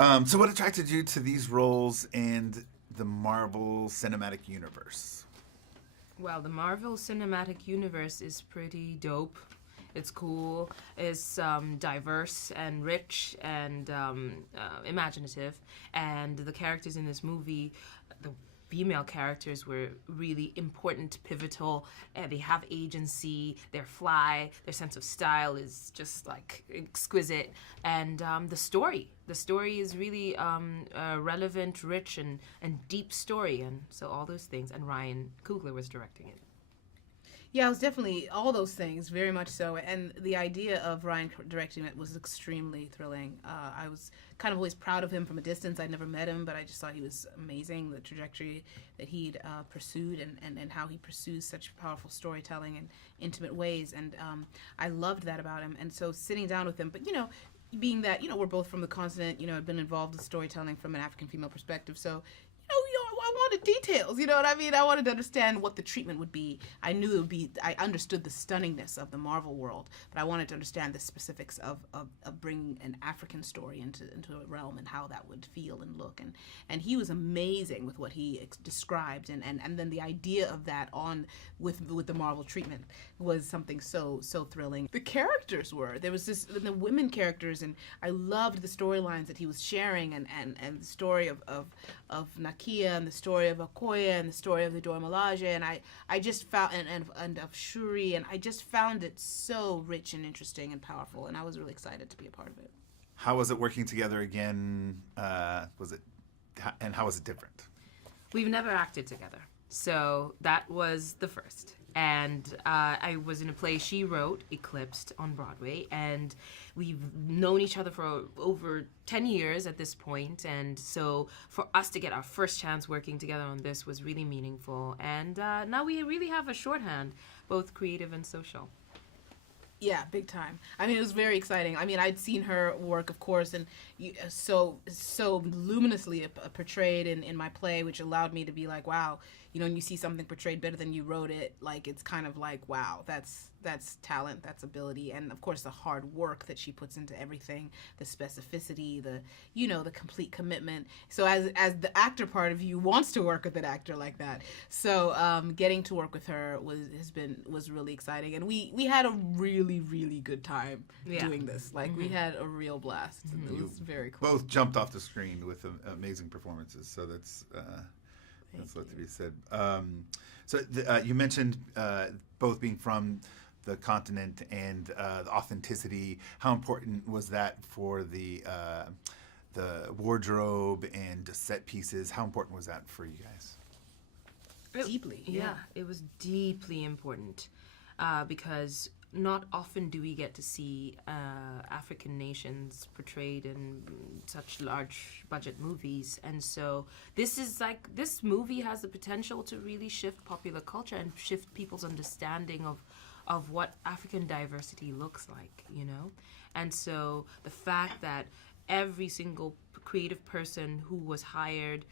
So what attracted you to these roles and the Marvel Cinematic Universe? Well, the Marvel Cinematic Universe is pretty dope. It's cool. It's diverse and rich and imaginative. And the characters in this movie, the female characters were really important, pivotal, and they have agency, they're fly, their sense of style is just like exquisite, and the story is really relevant, rich, and deep story, and so all those things, and Ryan Coogler was directing it. Yeah, it was definitely all those things, very much so. And the idea of Ryan directing it was extremely thrilling. I was kind of always proud of him from a distance. I'd never met him, but I just thought he was amazing, the trajectory that he'd pursued and how he pursues such powerful storytelling in intimate ways. And I loved that about him. And so sitting down with him, but, being that, we're both from the continent, I've been involved with storytelling from an African female perspective. So, I wanted details, you know what I mean? I wanted to understand what the treatment would be. I knew it would be, I understood the stunningness of the Marvel world, but I wanted to understand the specifics of bringing an African story into a realm and how that would feel and look. And he was amazing with what he described, and then the idea of that with the Marvel treatment was something so thrilling. The characters there was the women characters, and I loved the storylines that he was sharing, and the story of Nakia, and the story of Okoye, and the story of the Dora Milaje, and I just found and of Shuri, and I just found it so rich and interesting and powerful, and I was really excited to be a part of it. How was it working together again? And how was it different? We've never acted together, so that was the first. And I was in a play she wrote, Eclipsed, on Broadway, and we've known each other for over 10 years at this point, and so for us to get our first chance working together on this was really meaningful, and now we really have a shorthand, both creative and social. Yeah, big time. I mean, it was very exciting. I mean, I'd seen her work, of course, and so luminously portrayed in my play, which allowed me to be like, wow, when you see something portrayed better than you wrote it, like, it's kind of like, wow, that's talent, that's ability, and of course the hard work that she puts into everything, the specificity, the complete commitment. So as the actor part of you wants to work with an actor like that. So getting to work with her was really exciting, and we had a really, really good time doing this. Like, we had a real blast. It was very cool. Both jumped off the screen with amazing performances, so that's what to be said. You mentioned both being from the continent and the authenticity. How important was that for the wardrobe and set pieces? How important was that for you guys? Deeply. Yeah, it was deeply important because not often do we get to see African nations portrayed in such large budget movies, and so this movie has the potential to really shift popular culture and shift people's understanding of what African diversity looks like, and so the fact that every single creative person who was hired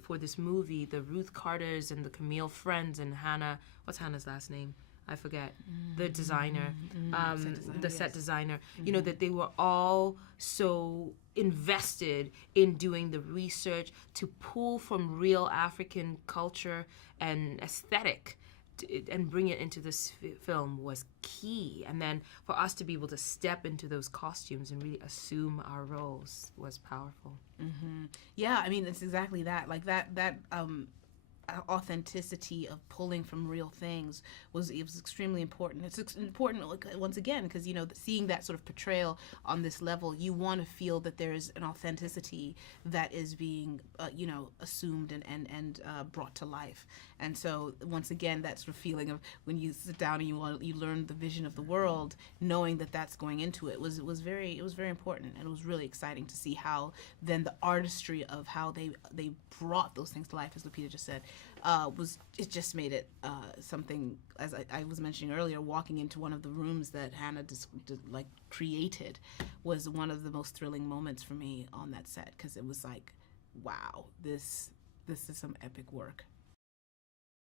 for this movie, the Ruth Carters and the Camille Friends and Hannah, what's Hannah's last name? I forget, the designer, the set designer, that they were all so invested in doing the research to pull from real African culture and aesthetic and bring it into this film was key. And then for us to be able to step into those costumes and really assume our roles was powerful. Mm-hmm. Yeah, I mean, it's exactly that. Like that authenticity of pulling from real things was extremely important. It's important, once again, because seeing that sort of portrayal on this level, you want to feel that there is an authenticity that is being assumed and brought to life. And so once again, that sort of feeling of when you sit down and you learn the vision of the world, knowing that that's going into it was very important, and it was really exciting to see how then the artistry of how they brought those things to life, as Lupita just said, it just made it something, as I was mentioning earlier, walking into one of the rooms that Hannah created was one of the most thrilling moments for me on that set, because it was like, wow, this is some epic work.